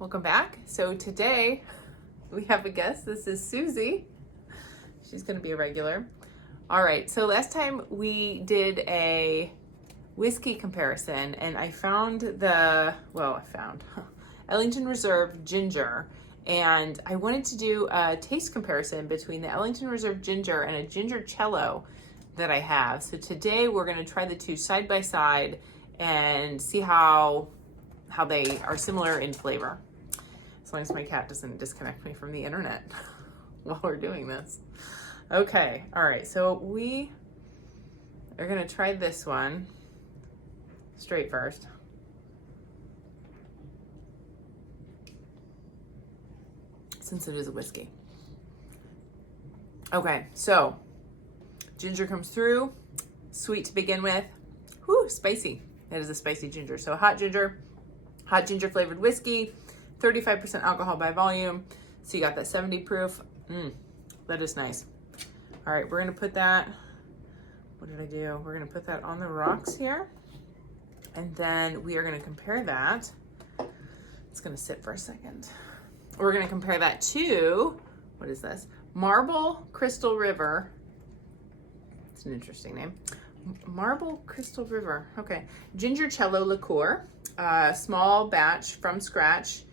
welcome back. So today we have a guest. This is Susie. She's going to be a regular. All right, so last time we did a whiskey comparison and I found Ellington Reserve Ginger, and I wanted to do a taste comparison between the Ellington Reserve Ginger and a Gingercello that I have. So today we're going to try the two side by side and see how they are similar in flavor. As long as my cat doesn't disconnect me from the internet while we're doing this. Okay, all right, so we are going to try this one straight first. Since it is a whiskey. Okay, so ginger comes through, sweet to begin with. Whew, spicy. That is a spicy ginger. So hot ginger flavored whiskey, 35% alcohol by volume. So you got that 70 proof. That is nice. All right, we're gonna put that, what did I do? We're gonna put that on the rocks here. And then we are gonna compare that. It's gonna sit for a second. We're gonna compare that to, what is this? Marble Crystal River. It's an interesting name. Marble Crystal River, okay. Gingercello liqueur, small batch from scratch,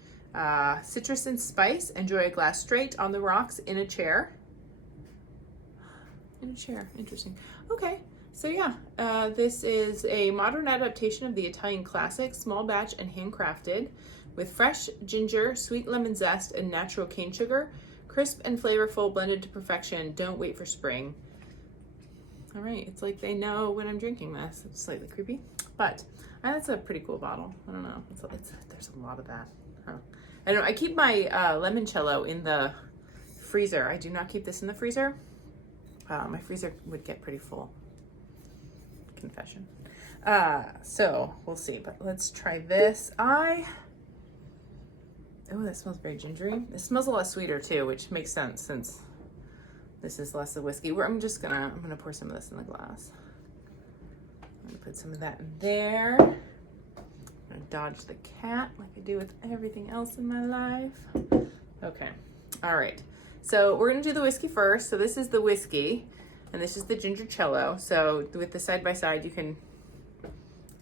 citrus and spice. Enjoy a glass straight on the rocks in a chair. In a chair, interesting. Okay, so yeah, this is a modern adaptation of the Italian classic, small batch and handcrafted, with fresh ginger, sweet lemon zest, and natural cane sugar. Crisp and flavorful, blended to perfection. Don't wait for spring. All right, it's like they know when I'm drinking this. It's slightly creepy, but that's a pretty cool bottle. I don't know. There's a lot of that. I keep my limoncello in the freezer. I do not keep this in the freezer. My freezer would get pretty full. Confession. So we'll see, but let's try this. Oh, that smells very gingery. It smells a lot sweeter too, which makes sense since this is less of whiskey. I'm gonna pour some of this in the glass. I'm gonna put some of that in there. I'm gonna dodge the cat like I do with everything else in my life. Okay, all right. So we're gonna do the whiskey first. So this is the whiskey, and this is the Gingercello. So with the side by side, you can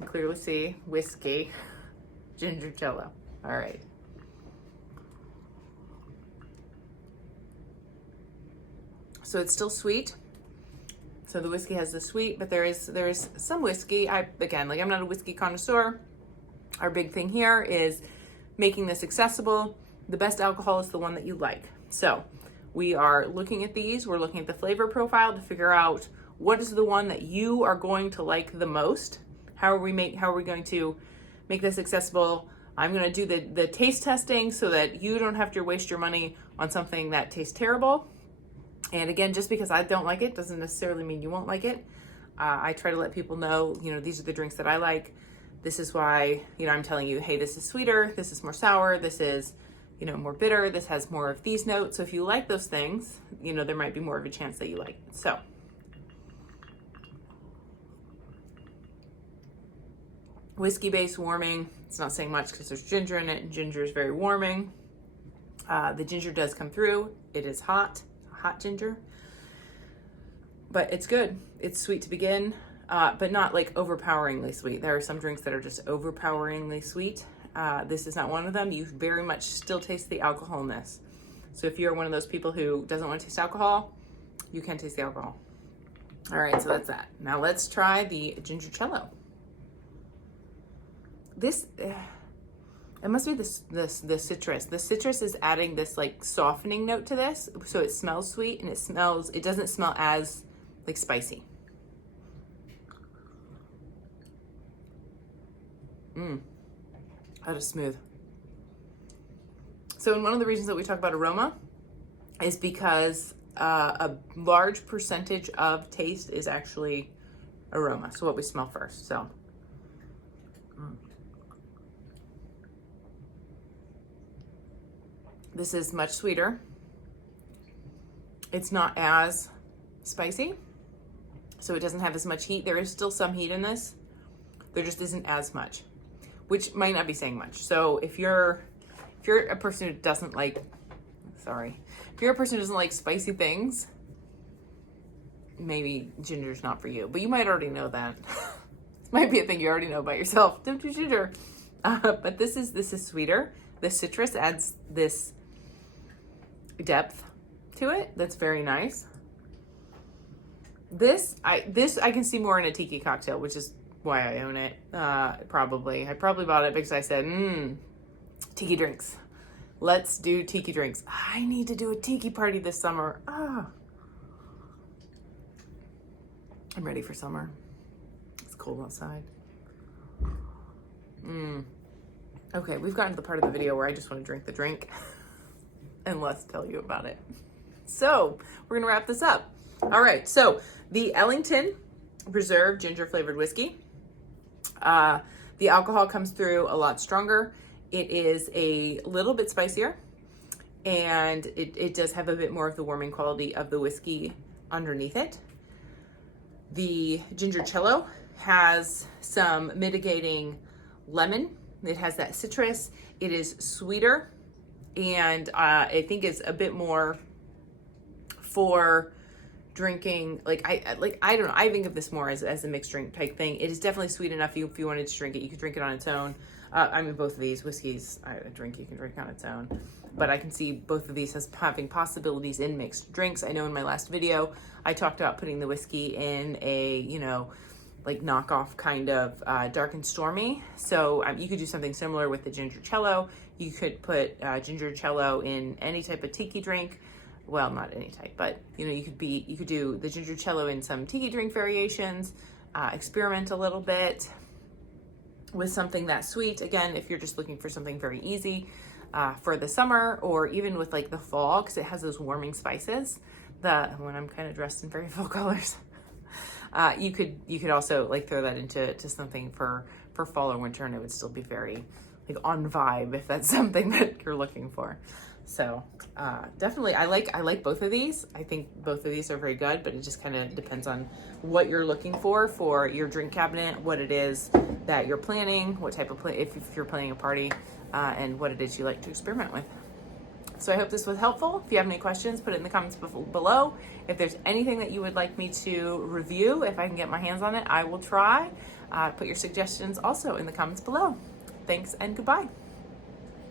clearly see whiskey, Gingercello. All right. So it's still sweet. So the whiskey has the sweet, but there is some whiskey. I'm not a whiskey connoisseur. Our big thing here is making this accessible. The best alcohol is the one that you like. So we are looking at these. We're looking at the flavor profile to figure out what is the one that you are going to like the most. How are we going to make this accessible? I'm going to do the taste testing so that you don't have to waste your money on something that tastes terrible. And again, just because I don't like it doesn't necessarily mean you won't like it. I try to let people know, these are the drinks that I like. This is why, I'm telling you, hey, this is sweeter, this is more sour, this is, more bitter, this has more of these notes. So if you like those things, there might be more of a chance that you like it. So, whiskey-based warming, it's not saying much because there's ginger in it, and ginger is very warming. The ginger does come through. It is hot ginger, but it's good. It's sweet to begin, but not like overpoweringly sweet. There are some drinks that are just overpoweringly sweet. This is not one of them. You very much still taste the alcohol in this. So if you're one of those people who doesn't want to taste alcohol, you can taste the alcohol. All right, so that's that. Now let's try the Gingercello. This, it must be the citrus. The citrus is adding this like softening note to this, so it smells sweet and it doesn't smell as like spicy. That is smooth. So, one of the reasons that we talk about aroma is because a large percentage of taste is actually aroma. So what we smell first. So. This is much sweeter. It's not as spicy, so it doesn't have as much heat. There is still some heat in this. There just isn't as much, which might not be saying much. So if you're if you're a person who doesn't like, if you're a person who doesn't like spicy things, maybe ginger's not for you, but you might already know that. This might be a thing you already know about yourself. Don't do ginger. But this is sweeter. The citrus adds this depth to it that's very nice. This I can see more in a tiki cocktail, which is why I own it. I probably bought it because I said, tiki drinks. Let's do tiki drinks. I need to do a tiki party this summer. I'm ready for summer. It's cold outside. Okay, we've gotten to the part of the video where I just want to drink the drink and let's tell you about it. So we're gonna wrap this up. All right, so the Ellington Reserve Ginger Flavored Whiskey. The alcohol comes through a lot stronger. It is a little bit spicier, and it does have a bit more of the warming quality of the whiskey underneath it. The Gingercello has some mitigating lemon. It has that citrus. It is sweeter, and I think is a bit more for drinking. I don't know. I think of this more as a mixed drink type thing. It is definitely sweet enough. If you wanted to drink it, you could drink it on its own. I mean, both of these whiskeys, you can drink on its own. But I can see both of these as having possibilities in mixed drinks. I know in my last video, I talked about putting the whiskey in a, like knockoff kind of dark and stormy. So you could do something similar with the Gingercello. You could put Gingercello in any type of tiki drink. Well, not any type, but you could do the Gingercello in some tiki drink variations, experiment a little bit with something that sweet. Again, if you're just looking for something very easy for the summer, or even with like the fall, because it has those warming spices. When I'm kind of dressed in very full colors, you could also like throw that into something for fall or winter, and it would still be very like on vibe if that's something that you're looking for. So definitely, I like both of these. I think both of these are very good, but it just kind of depends on what you're looking for your drink cabinet, what it is that you're planning, what type of if you're planning a party, and what it is you like to experiment with. So I hope this was helpful. If you have any questions, put it in the comments below. If there's anything that you would like me to review, if I can get my hands on it, I will try. Put your suggestions also in the comments below. Thanks and goodbye.